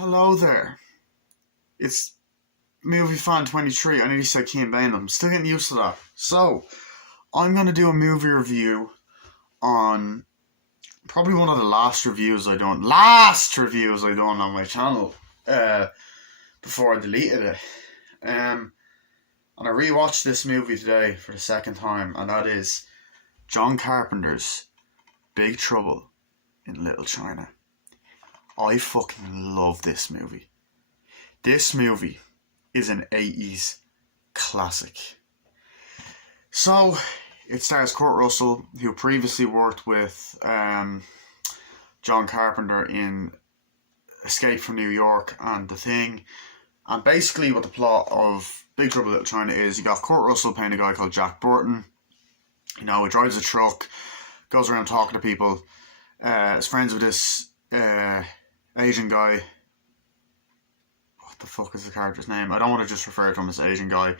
Hello there. It's Movie Fan 23. I nearly said Keane Bain. I'm still getting used to that. So, I'm going to do a movie review on probably one of the last reviews I done on my channel before I deleted it. And I rewatched this movie today for the second time, and that is John Carpenter's Big Trouble in Little China. I fucking love this movie. This movie is an 80s classic. So, it stars Kurt Russell, who previously worked with John Carpenter in Escape from New York and The Thing. And basically what the plot of Big Trouble in Little China is, you got Kurt Russell playing a guy called Jack Burton. You know, he drives a truck, goes around talking to people, is friends with this Asian guy. What the fuck is the character's name? I don't want to just refer to him as Asian guy.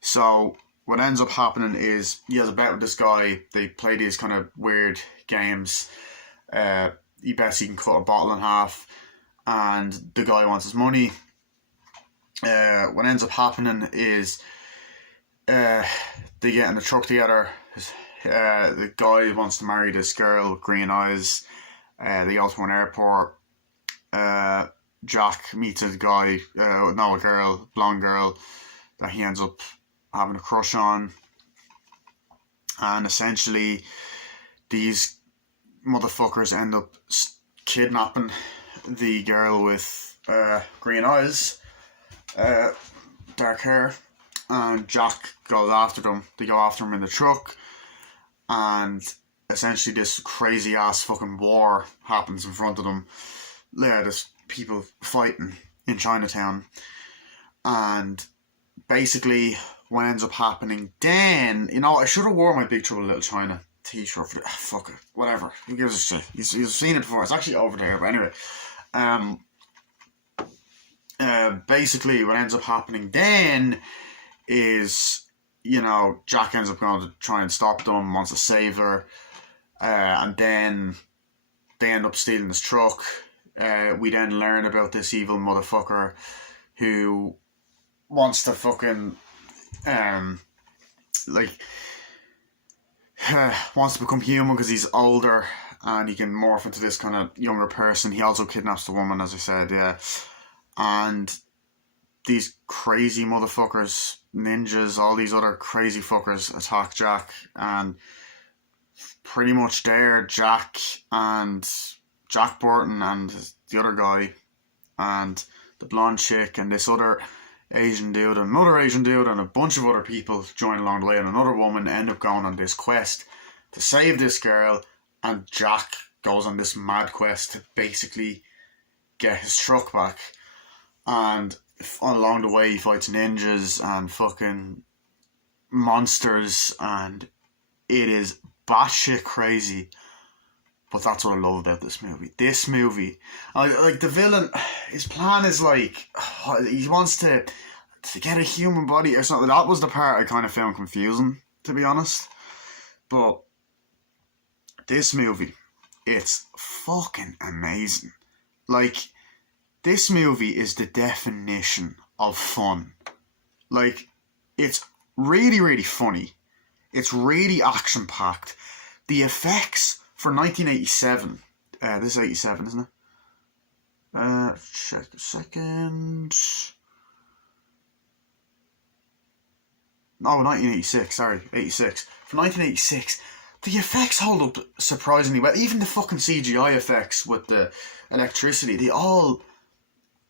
So what ends up happening is he has a bet with this guy. They play these kind of weird games. He bets he can cut a bottle in half, and the guy wants his money. What ends up happening is they get in a truck together. The guy wants to marry this girl with green eyes. They go to an airport. Jack meets a guy, a girl, blonde girl, that he ends up having a crush on. And essentially, these motherfuckers end up kidnapping the girl with green eyes, dark hair, and Jack goes after them. They go after him in the truck, and essentially this crazy ass fucking war happens in front of them. There's people fighting in Chinatown, and basically what ends up happening then, I should have worn my Big Trouble in Little China t-shirt for fuck it, whatever, who gives a shit, you've seen it before, it's actually over there, but anyway, basically what ends up happening then is, Jack ends up going to try and stop them, wants to save her, and then they end up stealing his truck. We then learn about this evil motherfucker who wants to fucking wants to become human because he's older and he can morph into this kind of younger person. He also kidnaps the woman, as I said, yeah. And these crazy motherfuckers, ninjas, all these other crazy fuckers attack Jack, and pretty much there, Jack Burton and the other guy and the blonde chick and this other Asian dude and another Asian dude and a bunch of other people join along the way, and another woman end up going on this quest to save this girl, and Jack goes on this mad quest to basically get his truck back. And along the way he fights ninjas and fucking monsters, and it is batshit crazy. But that's what I love about this movie. This movie, like the villain, his plan is he wants to get a human body or something. That was the part I kind of found confusing, to be honest. But this movie, it's fucking amazing. Like, this movie is the definition of fun. Like, it's really, really funny. It's really action-packed. The effects for 1987. This is 87, isn't it? Check a second. Oh, 1986, sorry, 86. For 1986, the effects hold up surprisingly well. Even the fucking CGI effects with the electricity, they all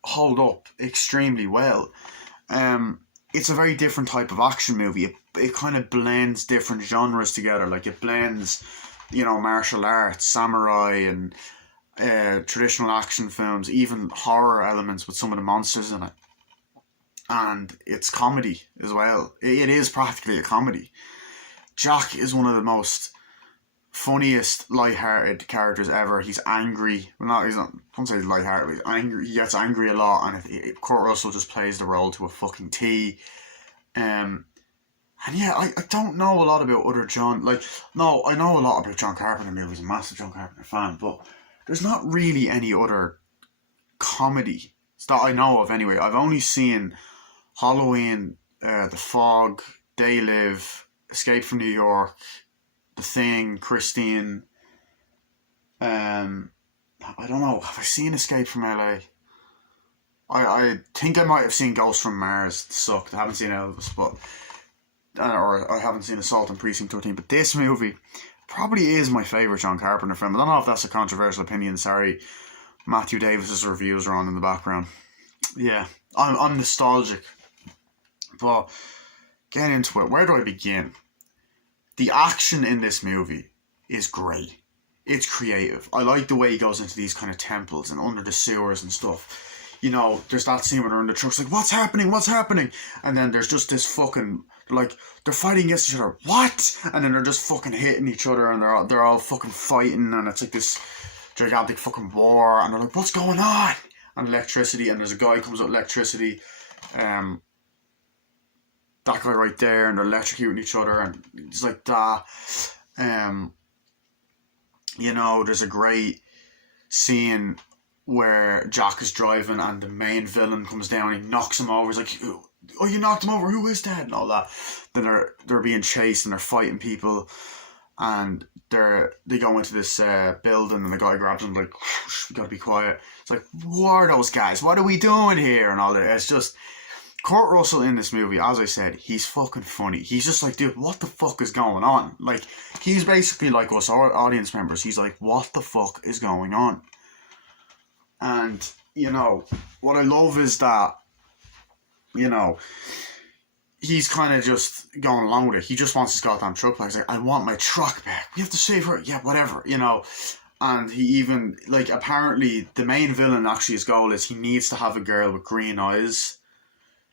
hold up extremely well. It's a very different type of action movie. It kind of blends different genres together. Like, it blends, martial arts, samurai, and traditional action films, even horror elements with some of the monsters in it. And it's comedy as well. It is practically a comedy. Jack is one of the most funniest light-hearted characters ever. He's angry. He's not, I won't say he's light-hearted, but he's angry. He gets angry a lot, and Kurt Russell just plays the role to a fucking T. And yeah, I don't know a lot about other John... I know a lot about John Carpenter movies. I'm a massive John Carpenter fan, but there's not really any other comedy that I know of anyway. I've only seen Halloween, The Fog, They Live, Escape from New York, The Thing, Christine. I don't know. Have I seen Escape from LA? I think I might have seen Ghost from Mars. It sucked. I haven't seen Elvis, but or I haven't seen Assault on Precinct 13. But this movie probably is my favourite John Carpenter film. I don't know if that's a controversial opinion. Sorry, Matthew Davis's reviews are on in the background. Yeah, I'm nostalgic. But getting into it, where do I begin? The action in this movie is great. It's creative. I like the way he goes into these kind of temples and under the sewers and stuff. You know, there's that scene where they're in the trucks like, what's happening? What's happening? And then there's just this fucking, like, they're fighting against each other. What? And then they're just fucking hitting each other and they're all fucking fighting and it's like this gigantic fucking war and they're like, what's going on? And electricity, and there's a guy who comes with electricity. That guy right there, and they're electrocuting each other and it's like that. You know, there's a great scene where Jack is driving and the main villain comes down and he knocks him over. He's like, oh, you knocked him over, who is that? And all that. Then they're being chased and they're fighting people and they go into this building and the guy grabs them like, we gotta be quiet. It's like, who are those guys? What are we doing here? And all that. It's just, Kurt Russell in this movie, as I said, he's fucking funny. He's just like, dude, what the fuck is going on? Like, he's basically like us, our audience members. He's like, what the fuck is going on? And, you know, what I love is that, you know, he's kind of just going along with it. He just wants his goddamn truck back. He's like, I want my truck back. We have to save her. Yeah, whatever, you know. And he even, like, apparently the main villain, actually, his goal is he needs to have a girl with green eyes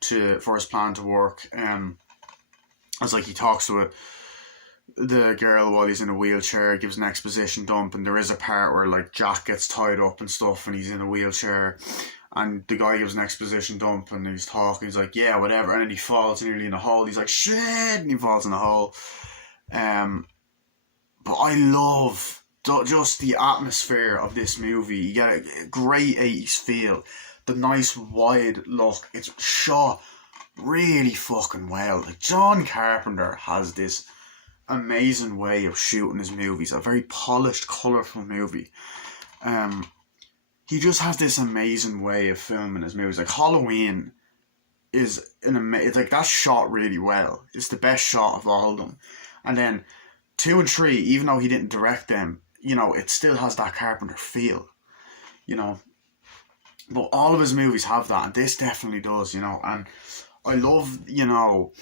for his plan to work. It's like he talks to the girl while he's in a wheelchair, gives an exposition dump, and there is a part where like Jack gets tied up and stuff and he's in a wheelchair and the guy gives an exposition dump and he's talking, he's like, yeah, whatever, and then he falls nearly in a hole. He's like, shit, and he falls in a hole. But I love just the atmosphere of this movie. You get a great 80s feel, the nice wide look. It's shot really fucking well. Like, John Carpenter has this amazing way of shooting his movies, a very polished, colourful movie. He just has this amazing way of filming his movies. Like Halloween is it's like that's shot really well. It's the best shot of all of them. And then 2 and 3, even though he didn't direct them, you know, it still has that Carpenter feel, you know. But all of his movies have that, and this definitely does, you know. And I love, you know,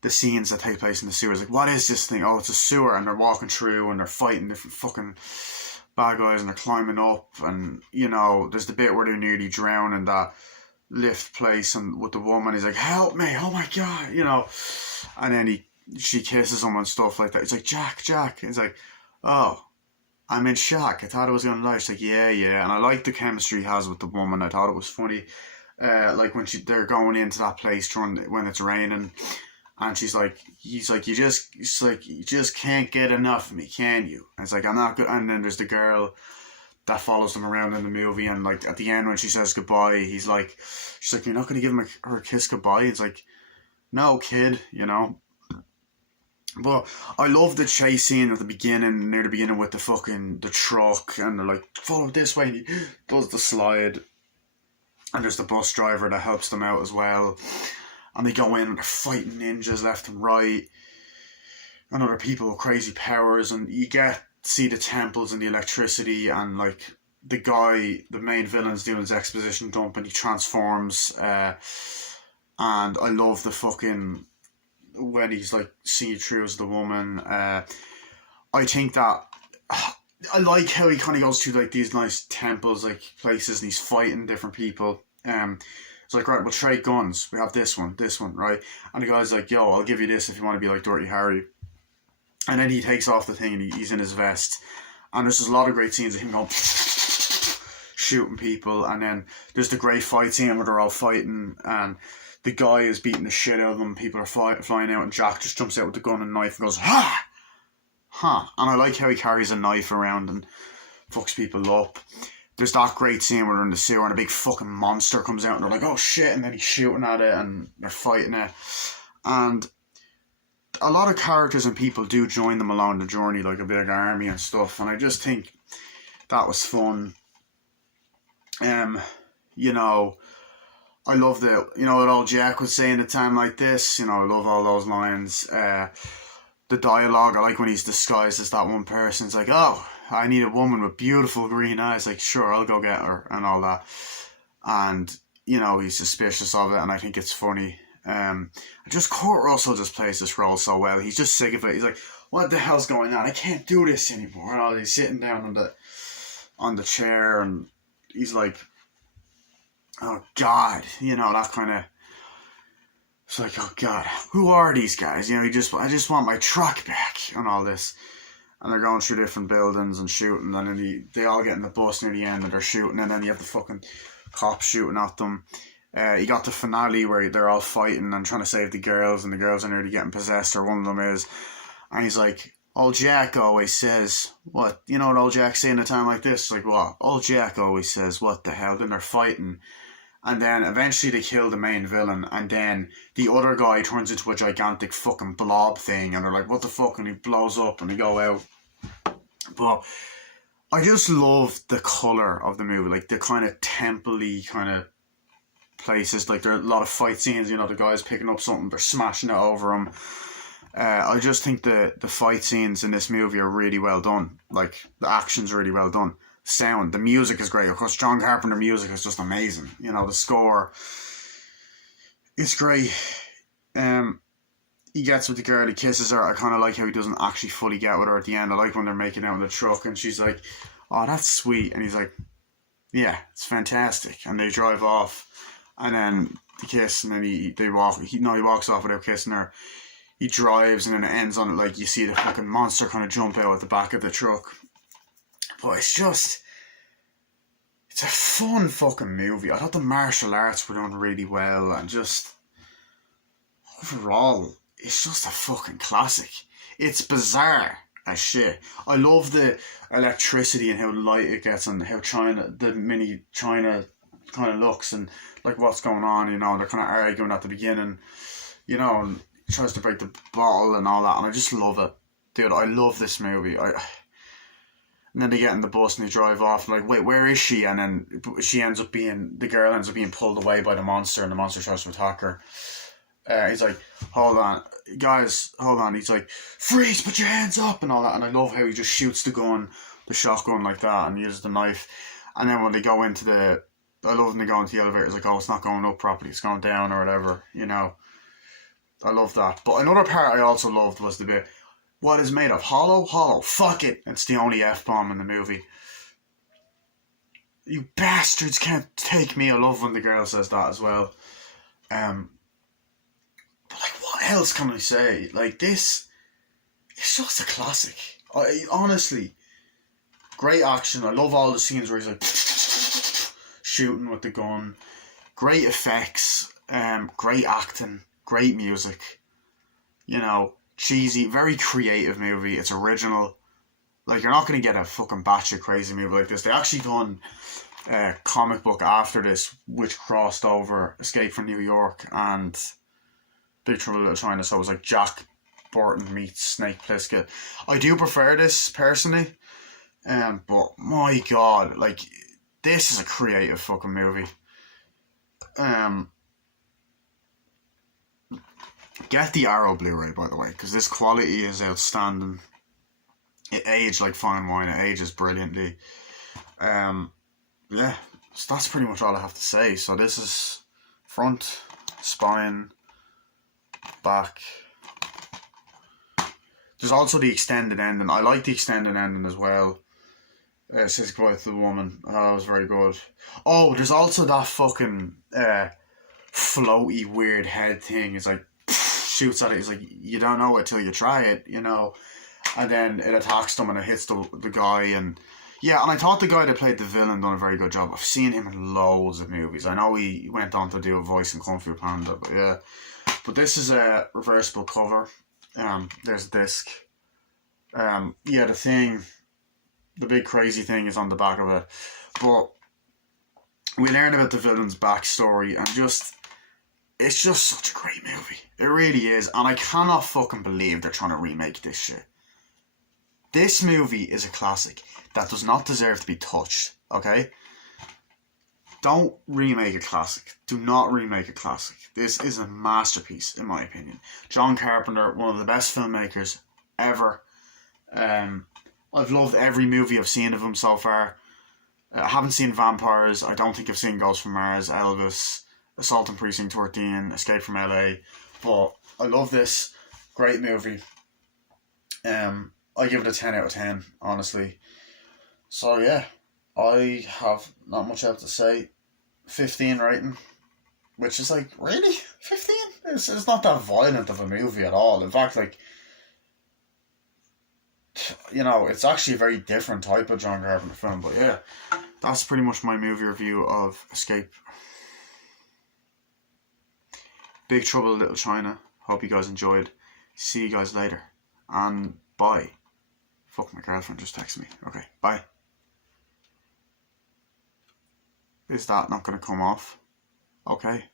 the scenes that take place in the sewers. Like, what is this thing? Oh, it's a sewer, and they're walking through and they're fighting different fucking bad guys and they're climbing up, and, you know, there's the bit where they're nearly drowning, that lift place, and with the woman, he's like, help me, oh my god, you know. And then she kisses him and stuff like that. It's like, Jack. It's like, oh, I'm in shock. I thought I was going to lie. She's like, yeah. And I like the chemistry he has with the woman. I thought it was funny. Like when they're going into that place when it's raining, and he's like, you just can't get enough of me, can you? And it's like, I'm not good. And then there's the girl that follows them around in the movie, and like at the end when she says goodbye, she's like, you're not going to give her a kiss goodbye? It's like, no, kid, you know. But I love the chase scene at the beginning, near the beginning, with the truck, and they're like, follow this way, and he does the slide, and there's the bus driver that helps them out as well, and they go in and they're fighting ninjas left and right, and other people with crazy powers, and you see the temples and the electricity, and like the main villain's doing his exposition dump, and he transforms, and I love the fucking, when he's like seeing through as the woman. I think that I like how he kind of goes to like these nice temples, like places, and he's fighting different people. It's like, right, we'll trade guns. We have this one, right? And the guy's like, yo, I'll give you this if you want to be like Dirty Harry. And then he takes off the thing and he's in his vest. And there's just a lot of great scenes of him going shooting people. And then there's the great fight scene where they're all fighting and the guy is beating the shit out of them. People are flying out, and Jack just jumps out with the gun and knife and goes, ha! And I like how he carries a knife around and fucks people up. there's that great scene where they're in the sewer and a big fucking monster comes out and they're like, oh shit, and then he's shooting at it and they're fighting it. And a lot of characters and people do join them along the journey, like a big army and stuff, and I just think that was fun. You know, I love what old Jack would say in a time like this, I love all those lines. The dialogue, I like when he's disguised as that one person. It's like, oh, I need a woman with beautiful green eyes. Like, sure, I'll go get her and all that. And, he's suspicious of it, and I think it's funny. Just Kurt Russell just plays this role so well. He's just sick of it. He's like, what the hell's going on? I can't do this anymore. And all, he's sitting down on the chair, and he's like, oh God, that kind of. It's like, oh God, who are these guys? I just want my truck back and all this. And they're going through different buildings and shooting, and then they all get in the bus near the end and they're shooting, and then you have the fucking cops shooting at them. You got the finale where they're all fighting and trying to save the girls, and the girls are nearly getting possessed, or one of them is. And he's like, old Jack always says, what? You know what old Jack say in a time like this? It's like, what? Old Jack always says, what the hell? Then they're fighting. And then eventually they kill the main villain, and then the other guy turns into a gigantic fucking blob thing, and they're like, what the fuck? And he blows up and they go out. But I just love the colour of the movie, like the kind of temple-y kind of places. Like, there are a lot of fight scenes, the guys picking up something, they're smashing it over him. I just think the fight scenes in this movie are really well done. Like, the action's really well done. Sound, the music is great. Of course, John Carpenter music is just amazing. The score, it's great. He gets with the girl, he kisses her. I kind of like how he doesn't actually fully get with her at the end. I like when they're making out in the truck and she's like, oh, that's sweet. And he's like, yeah, it's fantastic. And they drive off, and then they kiss, and then he walks off without kissing her. He drives, and then it ends on it like you see the fucking monster kind of jump out at the back of the truck. But it's a fun fucking movie. I thought the martial arts were done really well, and just overall, it's just a fucking classic. It's bizarre as shit. I love the electricity and how light it gets, and how the mini China kind of looks, and like what's going on, they're kind of arguing at the beginning, and he tries to break the bottle and all that, and I just love it. Dude, I love this movie. And then they get in the bus and they drive off, and like, wait, where is she? And then the girl ends up being pulled away by the monster, and the monster tries to attack her. He's like, hold on, guys, hold on. He's like, freeze, put your hands up, and all that. And I love how he just shoots the shotgun like that, and uses the knife. And then when they go into the elevator, it's like, oh, it's not going up properly, it's going down or whatever, I love that. But another part I also loved was the bit, what is made of? Hollow, fuck it. It's the only F-bomb in the movie. You bastards can't take me. I love when the girl says that as well. But like, what else can I say? Like, this, it's just a classic. Honestly, great action. I love all the scenes where he's like shooting with the gun. Great effects. Great acting. Great music. Cheesy, very creative movie. It's original. Like, you're not going to get a fucking batshit crazy movie like this. They actually done a comic book after this, which crossed over Escape from New York and Big Trouble in Little China. So it was like Jack Burton meets Snake Plissken. I do prefer this personally, but my God, like, this is a creative fucking movie. Get the Arrow Blu-ray, by the way, because this quality is outstanding. It aged like fine wine. It ages brilliantly. Yeah, so that's pretty much all I have to say. So this is front, spine, back. There's also the extended ending. I like the extended ending as well. Says goodbye to the woman. That was very good. Oh, there's also that fucking floaty weird head thing. It's like shoots at it. It's like, you don't know it till you try it, and then it attacks them and it hits the guy. And yeah, and I thought the guy that played the villain done a very good job. I've seen him in loads of movies. I know he went on to do a voice in Kung Fu Panda, but yeah. But this is a reversible cover. There's a disc. Yeah, the big crazy thing is on the back of it. But we learn about the villain's backstory, and it's just such a great movie. It really is, and I cannot fucking believe they're trying to remake this shit. This movie is a classic that does not deserve to be touched, okay? Don't remake a classic. Do not remake a classic. This is a masterpiece, in my opinion. John Carpenter, one of the best filmmakers ever. I've loved every movie I've seen of him so far. I haven't seen Vampires. I don't think I've seen Ghost from Mars, Elvis, Assault on Precinct 13, Escape from LA. But I love this. Great movie. I give it a 10 out of 10, honestly. So yeah, I have not much else to say. 15 rating, which is like, really? 15? It's not that violent of a movie at all. In fact, like, you know, it's actually a very different type of John Carpenter film. But yeah, that's pretty much my movie review of Escape. Big Trouble in Little China. Hope you guys enjoyed. See you guys later. And bye. Fuck, my girlfriend just texted me. Okay, bye. Is that not going to come off? Okay.